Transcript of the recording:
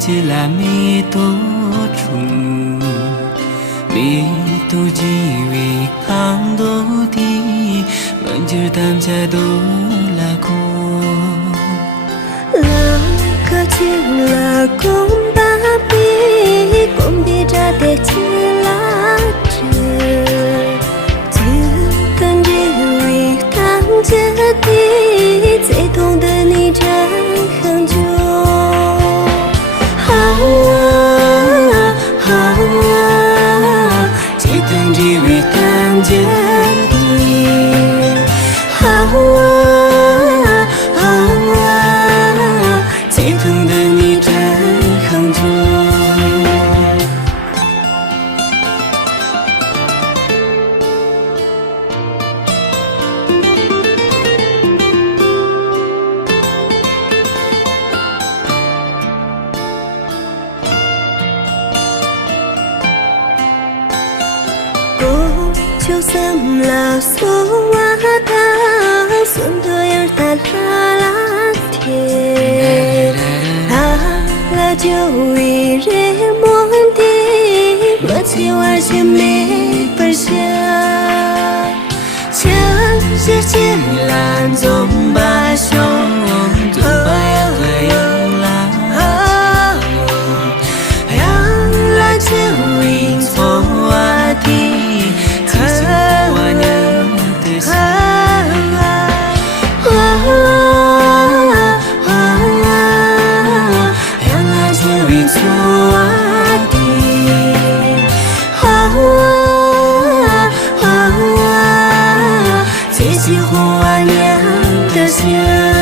chỉ là mi tô trù mi tô chỉ vì hàng đô đi vẫn chưa tam cha đô là cô là cơ chuyện là con ba bi con đi ra để chỉ lá trời chưa cần đi vì tháng chết đi dễ痛的你真很久好啊好啊chỉ từng chỉ vì tam chết đi好啊好啊最疼的你真很久就算了索瓦达算多样的啦啦天啦就一人莫的我起玩些没本事全世界蓝总把胸就把呀个有啦让来就一错话题最喜欢我娘的心。